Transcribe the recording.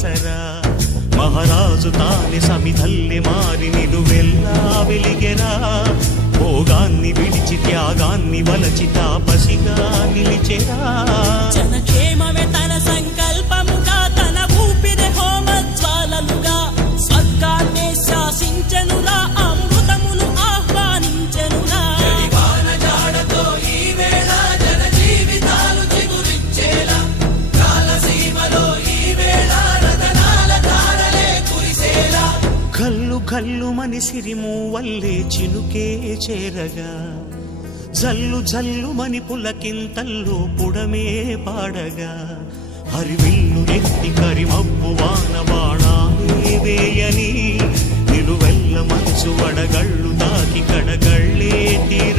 ఆసరా మహారాజు తానే సమిధల్లె మారి నిలువెల్లా వెలిగెరా భోగాన్ని విడిచి త్యాగాన్ని వలచి తాపసిగా నిలిచెరా జనక్షేమమే తన సంకల్పముగా తన ఊపిరి హోమజ్వాలలుగా స్వర్గాన్నే శాసించెనురా అమృతమును ఆహ్వానించెనురా జాడతో ఈ వేళ జన జీవితాలు చిగురించేలా కాలసీమలో ఈ వేళ రతనాల ధారలే కురిసేలా కల్లు కల్లు మని సిరిము వల్లే చినుకే చేరగా జల్లు జల్లు మని పులకింతల్లు పుడమే పాడగా హరివిల్లు ఎత్తి కరిమబ్బు వాన బాణాలే వేయని నిలువెల్ల మంచు వడగళ్ళు తాకి కడగళ్ళే తీర